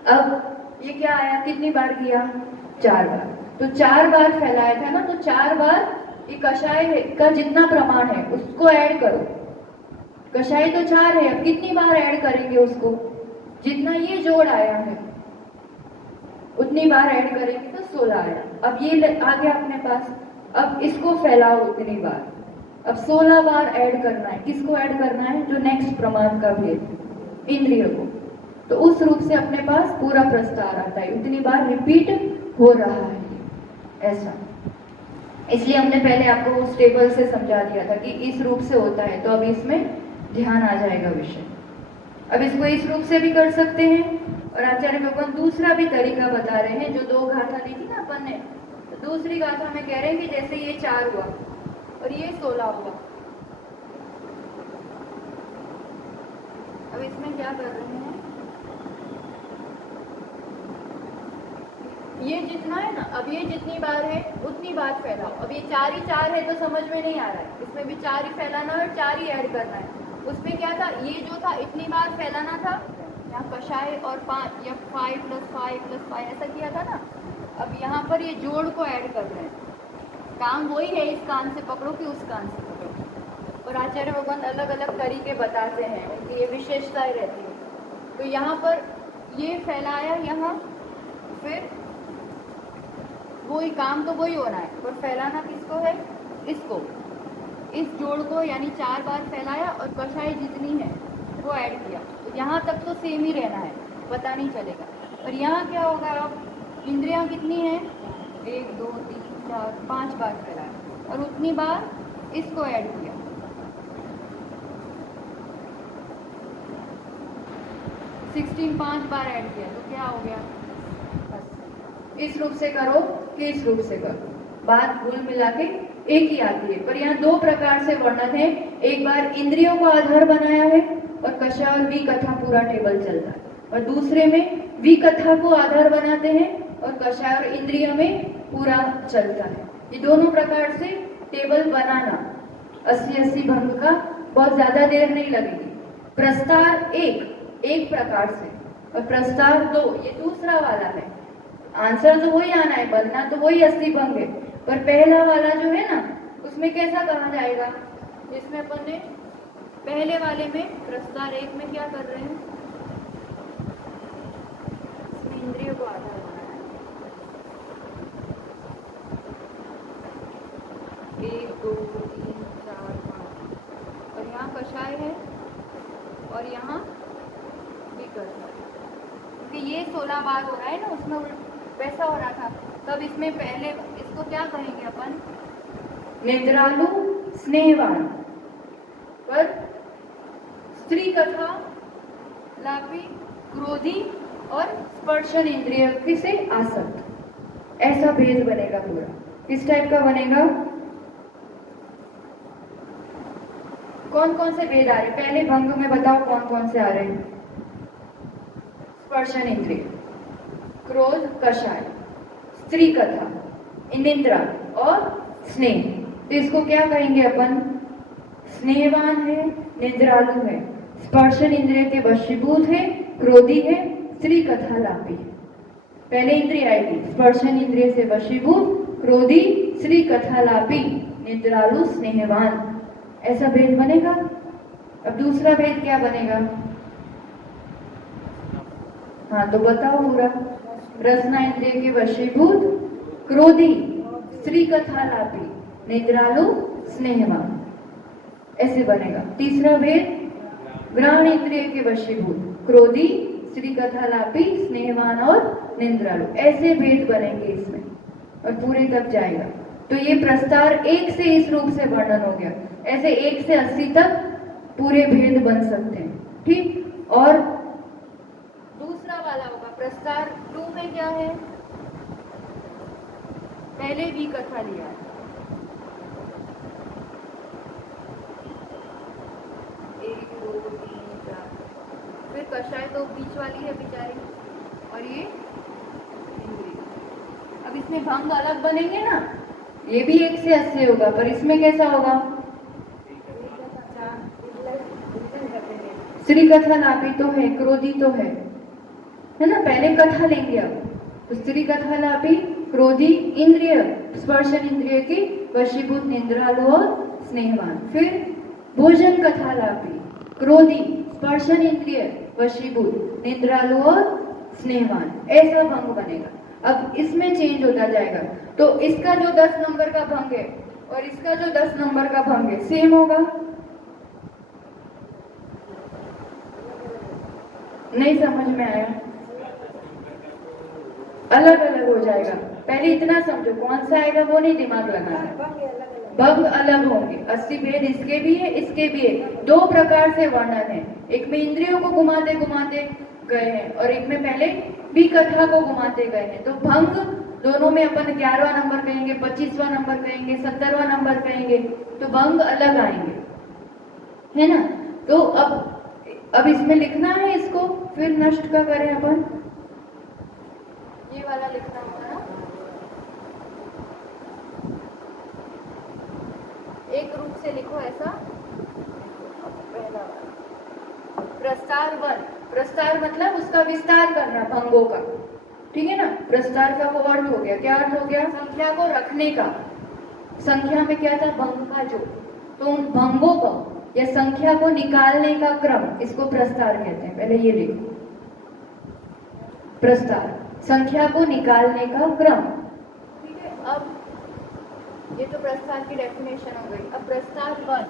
अब ये क्या आया, कितनी बार किया, 4 बार। तो 4 बार फैलाया था ना, तो 4 बार ये कषाय का जितना प्रमाण है उसको ऐड करो। कषाय तो 4 है, अब कितनी बार ऐड करेंगे उसको, जितना ये जोड़ आया है उतनी बार ऐड करेंगे तो 16 आया। अब ये आ गया अपने पास, अब इसको फैलाओ उतनी बार। अब 16 बार ऐड करना है। किसको ऐड करना है? जो नेक्स्ट प्रमाण का भेद, इंद्रिय को। तो उस रूप से अपने पास पूरा प्रस्तार आता है, उतनी बार रिपीट हो रहा है ऐसा। इसलिए हमने पहले आपको उस टेबल से समझा दिया था कि इस रूप से होता है, तो अब इसमें ध्यान आ जाएगा विषय। अब इसको इस रूप से भी कर सकते हैं, और आचार्य भगवान दूसरा भी तरीका बता रहे हैं। जो 2 गाथा दी थी ना अपन ने, तो दूसरी गाथा में कह रहे हैं कि जैसे ये 4 हुआ और ये 16 हुआ। अब इसमें क्या कर रहे हैं, ये जितना है ना, अब ये जितनी बार है उतनी बार फैलाओ। अब ये 4 ही 4 है तो समझ में नहीं आ रहा है, इसमें भी 4 ही फैलाना है और 4 ही ऐड करना है। उसमें क्या था, ये जो था इतनी बार फैलाना था, यहाँ कषाय और 5 या 5 + 5 + 5 ऐसा किया था ना। अब यहाँ पर ये जोड़ को ऐड कर रहे हैं। काम वही है, इस कान से पकड़ो कि उस कान से पकड़ो। और आचार्य भगवान अलग अलग तरीके बताते हैं, उनकी ये विशेषताएं रहती है। तो यहाँ पर ये फैलाया, यहाँ फिर वही काम तो वही होना है, पर फैलाना किसको है? इसको, इस जोड़ को, यानी 4 बार फैलाया और कषाय जितनी है वो ऐड किया। तो यहाँ तक तो सेम ही रहना है, पता नहीं चलेगा। और यहाँ क्या होगा, अब इंद्रियां कितनी हैं? 1 2 3 4 5 बार फैलाया और उतनी बार इसको ऐड किया। 16 5 बार ऐड किया तो क्या हो गया? इस रूप से करो कि इस रूप से करो, बात भूल मिला के एक ही आती है। पर यहाँ 2 प्रकार से वर्णन है। एक बार इंद्रियों को आधार बनाया है और कषा और विकथा पूरा टेबल चलता है, और दूसरे में विकथा को आधार बनाते हैं और कषा और इंद्रिय में पूरा चलता है। ये दोनों प्रकार से टेबल बनाना 80-80 भंग का बहुत ज्यादा देर नहीं लगेगी। प्रस्तार एक प्रकार से और प्रस्तार 2 ये दूसरा वाला है। आंसर तो वही आना है, बनना तो वही 80 भंग है, पर पहला वाला जो है ना, उसमें कैसा कहा जाएगा? जिसमें अपन ने पहले वाले में प्रस्तार 1 में क्या कर रहे हैं, इसमें इंद्रियों को आधार बनाना है। 1 2 3 4 5, और यहाँ कषाय है और यहाँ विकथा, क्योंकि ये 16 बार हो रहा है ना, उसमें वैसा हो रहा था। तब इसमें पहले इसको क्या कहेंगे अपन? निद्रालु स्नेहवान, पर स्त्री कथा लापी क्रोधी और स्पर्शन इंद्रिय से आसक्त, ऐसा भेद बनेगा पूरा। किस टाइप का बनेगा? कौन कौन से भेद आ रहे? पहले भंग में बताओ कौन कौन से आ रहे हैं? स्पर्शन इंद्रिय, क्रोध, कषाय, स्त्री कथा, निद्रा और स्नेह। तो इसको क्या कहेंगे अपन? स्नेहवान है, निद्रालु है, स्पर्शन इंद्रिय के वशीभूत है, क्रोधी है, स्त्री कथा लापी है। पहले इंद्रिय आएगी, स्पर्शन इंद्रिय से वशीभूत, क्रोधी, स्त्री कथा लापी, निद्रालु, स्नेहवान, ऐसा भेद बनेगा। अब दूसरा भेद क्या बनेगा? हाँ तो बताओ पूरा। रसना इंद्रिय के वशीभूत, क्रोधी, स्त्री कथा लापी, निद्रालु, स्नेहवान, ऐसे बनेगा। तीसरा भेद ग्रहण इंद्रिय के वशीभूत, क्रोधी, स्त्री कथा लापी, स्नेहवान और निद्रालु, ऐसे भेद बनेंगे इसमें और पूरे तक जाएगा। तो ये प्रस्तार 1 से इस रूप से वर्णन हो गया। ऐसे 1 से 80 तक पूरे भेद बन सकते हैं, ठीक। और दूसरा वाला होगा प्रस्तार 2 में क्या है? पहले भी कथा लिया है, 1 2 3 4, फिर कषाय तो बीच वाली है बेचारी, और ये इंद्रिय। अब इसमें भंग अलग बनेंगे ना, ये भी 1 से 80 होगा, पर इसमें कैसा होगा? स्त्री कथा लापी तो है, क्रोधी तो है ना। पहले कथा लेंगे अब, तो स्त्री कथा लापी, क्रोधी, इंद्रिय, स्पर्शन इंद्रिय की वशीभूत, निद्रालु और स्नेहवान। फिर भोजन कथा लापी, क्रोधी, स्पर्शन इंद्रिय, वशीभूत, निद्रालु और स्नेहवान, ऐसा भंग बनेगा। अब इसमें चेंज होता जाएगा। तो इसका जो 10 नंबर का भंग है और इसका जो 10 नंबर का भंग है सेम होगा? नहीं समझ में आया? अलग अलग हो जाएगा। पहले इतना समझो, कौन सा आएगा वो नहीं दिमाग लगाना। भंग अलग होंगे। 80 भेद इसके भी है, इसके भी है। दो प्रकार से वर्णन है, एक में इंद्रियों को घुमाते घुमाते गए हैं और एक में पहले भी कथा को घुमाते गए हैं। तो भंग दोनों में अपन 11वां नंबर कहेंगे, 25वां नंबर कहेंगे, 70वां नंबर कहेंगे। तो भंग अलग आएंगे, है ना? तो अब इसमें लिखना है इसको, फिर नष्ट का करें अपन। ये वाला लिखना होगा ना, एक रूप से लिखो ऐसा। पहला वाला प्रस्तार 1, प्रस्तार मतलब उसका विस्तार करना भंगों का, ठीक है ना? प्रस्तार का वो अर्थ हो गया, क्या अर्थ हो गया? संख्या को रखने का। संख्या में क्या था? भंग का जो। तो उन भंगों को या संख्या को निकालने का क्रम, इसको प्रस्तार कहते हैं। पहले ये लिखो, प्रस्तार संख्या को निकालने का क्रम, ठीक है? अब ये तो प्रस्तार की डेफिनेशन हो गई। अब प्रस्तार 1,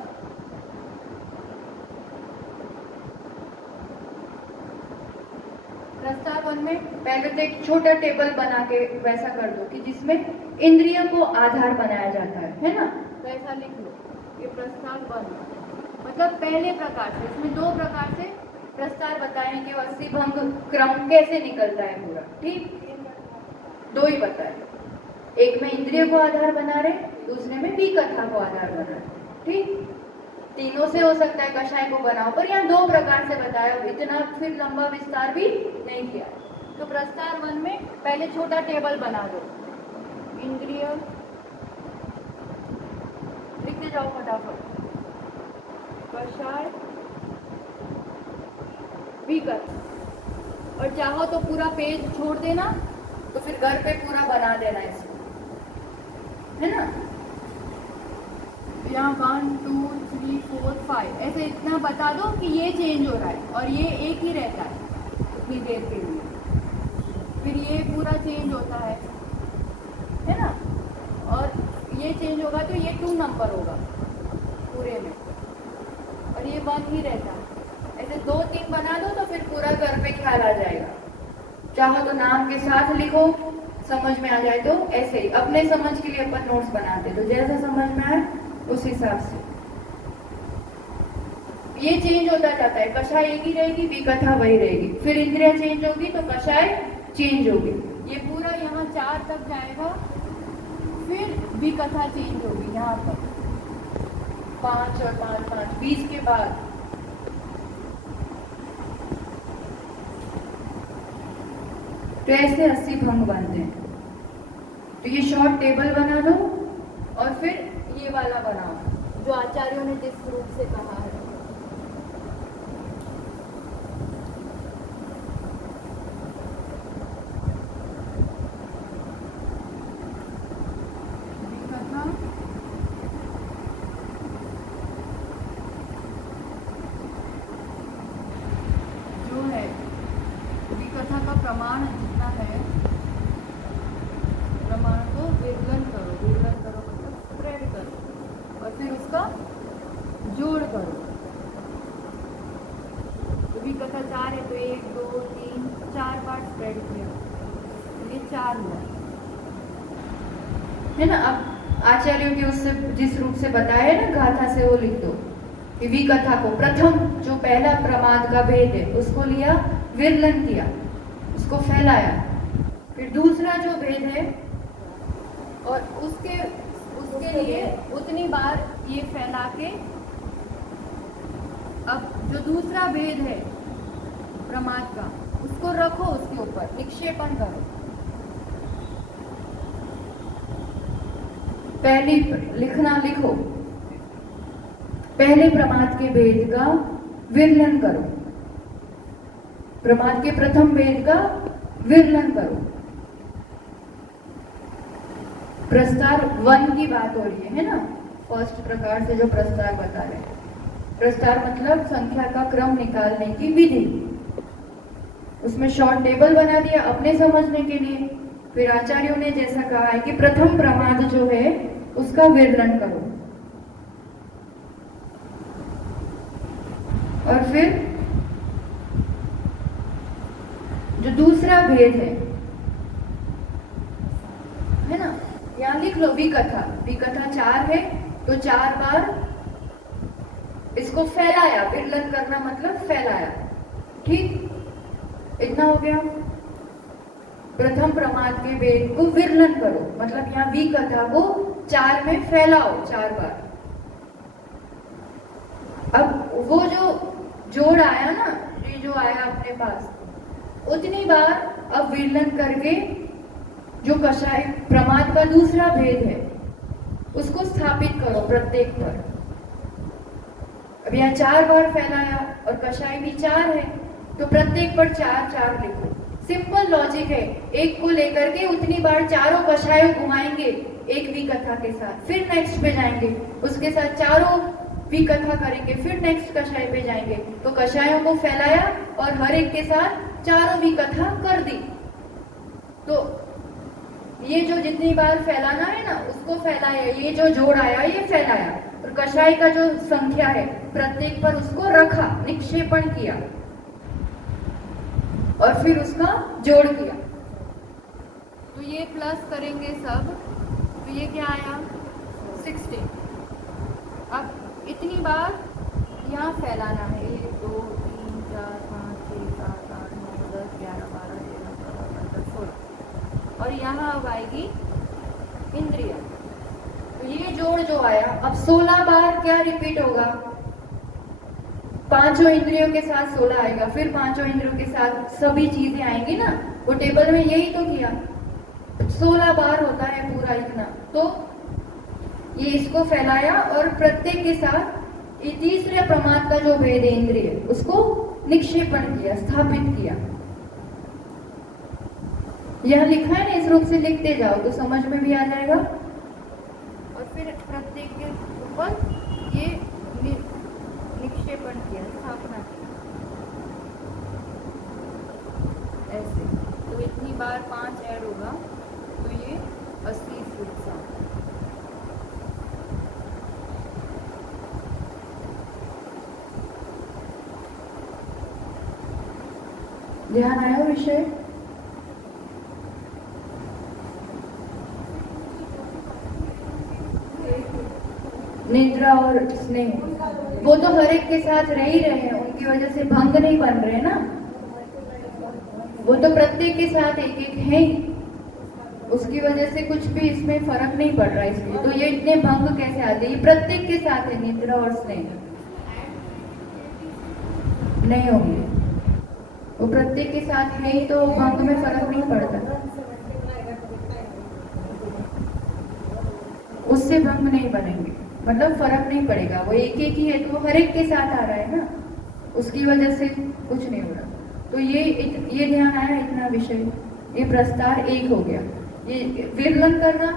प्रस्तार 1 में पहले तो एक छोटा टेबल बना के वैसा कर दो कि जिसमें इंद्रियों को आधार बनाया जाता है ना? वैसा लिख लो। ये प्रस्तार 1 मतलब पहले प्रकार से, इसमें दो प्रकार से प्रस्तार बताए कि 80 भंग क्रम कैसे निकलता है पूरा, ठीक? दो ही बताए, एक में इंद्रिय को आधार बना रहे, दूसरे में भी कथा को आधार बना रहे, ठीक? तीनों से हो सकता है कषाय को बनाओ, पर यहाँ दो प्रकार से बताया। इतना फिर लंबा विस्तार भी नहीं किया। तो प्रस्तार 1 में पहले छोटा टेबल बना दो, इंद्रिय लिखते जाओ फटाफट, कषाय विकट, और चाहो तो पूरा पेज छोड़ देना, तो फिर घर पे पूरा बना देना इसको, है ना? यहाँ 1 2 3 4 5 ऐसे इतना बता दो कि ये चेंज हो रहा है और ये एक ही रहता है उतनी देर के लिए, फिर ये पूरा चेंज होता है ना? और ये चेंज होगा तो ये 2 नंबर होगा पूरे में, और ये 1 ही रहता है। ऐसे 2-3 बना दो तो फिर पूरा घर पे ख्याल आ जाएगा। चाहो तो नाम के साथ लिखो, समझ में आ जाए तो ऐसे ही अपने समझ के लिए अपन नोट्स बनाते, तो जैसा समझ में आए उस हिसाब से। ये चेंज होता जाता है, कषाय एक ही रहेगी, विकथा वही रहेगी, फिर इंद्रिया चेंज होगी तो कषाय चेंज होगी। ये पूरा यहाँ 4 तक जाएगा, फिर विकथा चेंज होगी यहाँ तक 5 और 5 5 20 के बाद। तो ऐसे 80 भंग बनते हैं। तो ये शॉर्ट टेबल बना दो और फिर ये वाला बनाओ जो आचार्यों ने जिस रूप से कहा है। जो है विकथा का प्रमाण जितना है, प्रमाण को विरलन करो मतलब स्प्रेड करो, और फिर उसका जोड़ करो। तो विकथा 4 है तो 1 2 3 4 बार स्प्रेड किया, ये 4 हुआ, है ना? अब आचार्यों के उससे जिस रूप से बताया है ना गाथा से, वो लिख दो कि विकथा को प्रथम जो पहला प्रमाद का भेद है उसको लिया, विरलन किया, उसको फैलाया, फिर दूसरा जो भेद है और उसके लिए उतनी बार ये फैला के, अब जो दूसरा भेद है प्रमाद का उसको रखो, उसके ऊपर निक्षेपण करो। पहली लिखो, पहले प्रमाद के भेद का विरलन करो, प्रमाद के प्रथम भेद का विरलन करो। प्रस्तार 1 की बात हो रही है ना? फर्स्ट प्रकार से जो प्रस्तार बता रहे हैं, प्रस्तार मतलब संख्या का क्रम निकालने की विधि। उसमें शॉर्ट टेबल बना दिया अपने समझने के लिए, फिर आचार्यों ने जैसा कहा है कि प्रथम प्रमाद जो है उसका विवरण करो, और फिर जो दूसरा भेद है ना, यहाँ लिख लो विकथा। विकथा 4 है तो 4 बार इसको फैलाया, विरलन करना मतलब फैलाया। ठीक, इतना हो गया। प्रथम प्रमाद के वेद को विरलन करो, मतलब यहाँ विकथा को 4 में फैलाओ 4 बार। अब वो जो जोड़ आया ना, ये जो आया अपने पास, उतनी बार अब विरलन करके जो कषाय प्रमाद का दूसरा भेद है उसको स्थापित करो प्रत्येक पर। अब यहाँ 4 बार फैलाया और कषाय भी 4 है तो प्रत्येक पर 4 4 लिखो। सिंपल लॉजिक है, एक को लेकर के उतनी बार चारों कषायों घुमाएंगे एक विकथा के साथ, फिर नेक्स्ट पे जाएंगे, उसके साथ चारों विकथा करेंगे, फिर नेक्स्ट कषाय पे जाएंगे। तो कषायों को फैलाया और हर एक के साथ चारों विकथा कर दी। तो ये जो जितनी बार फैलाना है ना उसको फैलाया, ये जो जोड़ आया ये फैलाया, और कषाय का जो संख्या है प्रत्येक पर उसको रखा, निक्षेपण किया और फिर उसका जोड़ किया। तो ये प्लस करेंगे सब, तो ये क्या आया 16। अब इतनी बार यहाँ फैलाना है, 1 2 3 4 5 6 7 8 9 10 11 12 13 14 15 16, और यहाँ अब आएगी इंद्रिया। तो ये जोड़ जो आया अब 16 बार क्या रिपीट होगा, पांचों इंद्रियों के साथ 16 आएगा, फिर पांचों इंद्रियों के साथ सभी चीजें आएंगी ना, वो टेबल में यही तो किया, 16 बार होता है पूरा इतना। तो ये इसको फैलाया और प्रत्येक के साथ ये तीसरे प्रमाद का जो भेद है इंद्रिय उसको निक्षेपण किया, स्थापित किया। यह लिखा है ना, इस रूप से लिखते जाओ तो समझ में भी आ जाएगा। और फिर प्रत्येक के ऊपर ये निक्षेपण किया, स्थापना की, ऐसे। तो इतनी बार 5 ऐड होगा तो ये 80 फुट सा। ध्यान आया विषय? निद्रा और स्नेह वो तो हर एक के साथ रह ही रहे हैं, उनकी वजह से भंग नहीं बन रहे ना, वो तो प्रत्येक के साथ एक एक है ही, उसकी वजह से कुछ भी इसमें फर्क नहीं पड़ रहा। इसलिए तो ये इतने भंग कैसे आते, ये प्रत्येक के साथ है, निद्रा और स्नेह नहीं होंगे, वो प्रत्येक के साथ है ही, तो भंग में फर्क नहीं पड़ता, उससे भंग नहीं बनेंगे, मतलब फर्क नहीं पड़ेगा, वो एक एक ही है तो हर एक के साथ आ रहा है ना, उसकी वजह से कुछ नहीं हो रहा। तो ये ध्यान आया इतना विषय, ये प्रस्तार 1 हो गया। ये विरलन करना,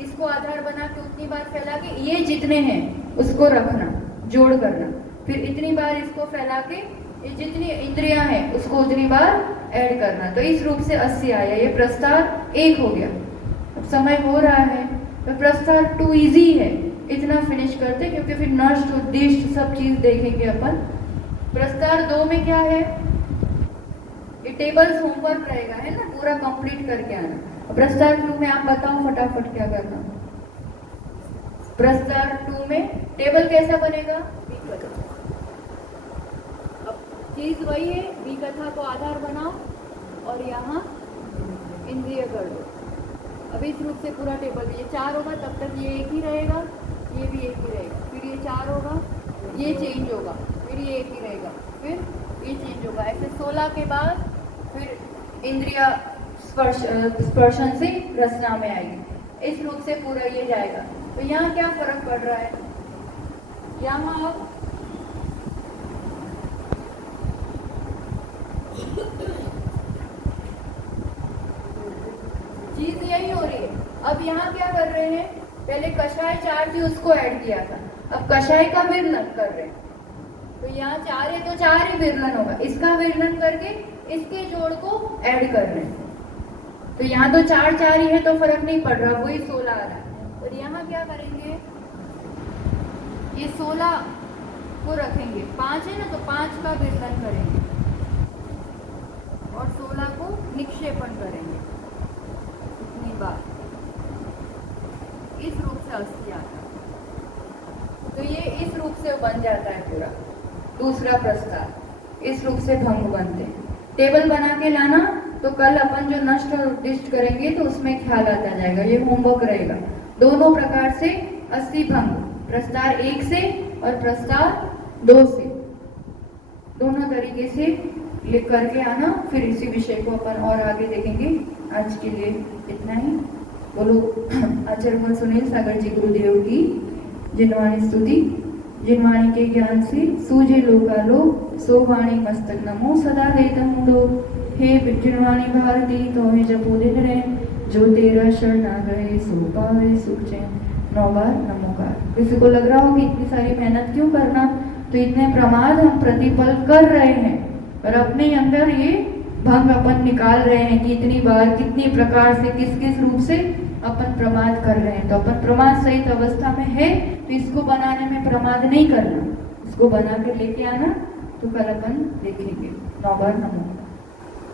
इसको आधार बना के उतनी बार फैला के ये जितने हैं उसको रखना, जोड़ करना, फिर इतनी बार इसको फैला के ये जितनी इंद्रियां हैं उसको उतनी बार ऐड करना। तो इस रूप से 80 आया, ये प्रस्तार 1 हो गया। अब समय हो रहा है तो प्रस्तार 2 इजी है, इतना फिनिश करते क्योंकि फिर नष्ट उद्दिष्ट सब चीज देखेंगे अपन। प्रस्तार 2 में क्या है, ये टेबल्स होमवर्क रहेगा है ना, पूरा कंप्लीट करके आना। प्रस्तार 2 में आप बताओ फटाफट क्या करना। प्रस्तार 2 में टेबल कैसा बनेगा, अब चीज वही है, विकथा को आधार बनाओ और यहाँ इंद्रिय कर दो। अब इस रूप से पूरा टेबल, ये 4 होगा तब तक ये 1 ही रहेगा, ये भी 1 ही रहेगा, फिर ये 4 होगा, ये चेंज होगा, फिर ये 1 ही रहेगा, फिर ये चेंज होगा, ऐसे 16 के बाद फिर इंद्रिया स्पर्शन से रसना में आएगी। इस रूप से पूरा ये जाएगा। तो यहाँ क्या फर्क पड़ रहा है, यहाँ चीज यही हो रही है। अब यहाँ क्या कर रहे हैं, पहले कषाय 4 थी उसको ऐड किया था, अब कषाय का विरलन कर रहे हैं। तो यहाँ 4 है तो 4 ही विरलन होगा, इसका विरलन करके इसके जोड़ को ऐड कर रहे हैं। तो यहाँ तो 4 4 ही है तो फर्क नहीं पड़ रहा, वही 16 आ रहा है। और यहाँ क्या करेंगे, ये 16 को रखेंगे, 5 है ना तो 5 का विकलन करेंगे और 16 को निक्षेपण करेंगे इतनी बार, इस रूप से 80 आता है। तो ये इस रूप से बन जाता है पूरा दूसरा प्रस्ताव, इस रूप से भंग बनते हैं। टेबल बना के लाना, तो कल अपन जो नष्ट और उद्दिष्ट करेंगे तो उसमें ख्याल आता जाएगा, ये होमवर्क रहेगा। दोनों प्रकार से 80 भंग, प्रस्तार 1 से और प्रस्तार 2 से, दोनों तरीके से लिख करके आना। फिर इसी विषय को अपन और आगे देखेंगे। आज के लिए इतना ही। बोलो आचार्य सुनील सागर जी गुरुदेव की जिनवाणी स्तुति। जिनवाणी के ज्ञान से सूझे लोकालो, सो वाणी मस्तक नमो सदा वेदम मुड़ो। हे जिनवाणी भारती तो हे जपो दिन रहे, जो तेरा शरण आ गए सो पावे सुख चैन। 9 बार नमोकार। किसी को लग रहा हो कि इतनी सारी मेहनत क्यों करना, तो इतने प्रमाद हम प्रतिपल कर रहे हैं और अपने अंदर ये भंग अपन निकाल रहे हैं कि इतनी बार कितनी प्रकार से किस किस रूप से अपन प्रमाद कर रहे हैं। तो अपन प्रमाद सहित अवस्था में है, तो इसको बनाने में प्रमाद नहीं करना, इसको बना के लेके आना। तो कल अपन देखेंगे। 9 बार नमो।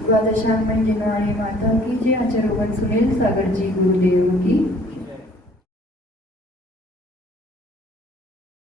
द्वादशांग में जिनवाणी माता की जय। आचार्य सुनील सागर जी गुरुदेव की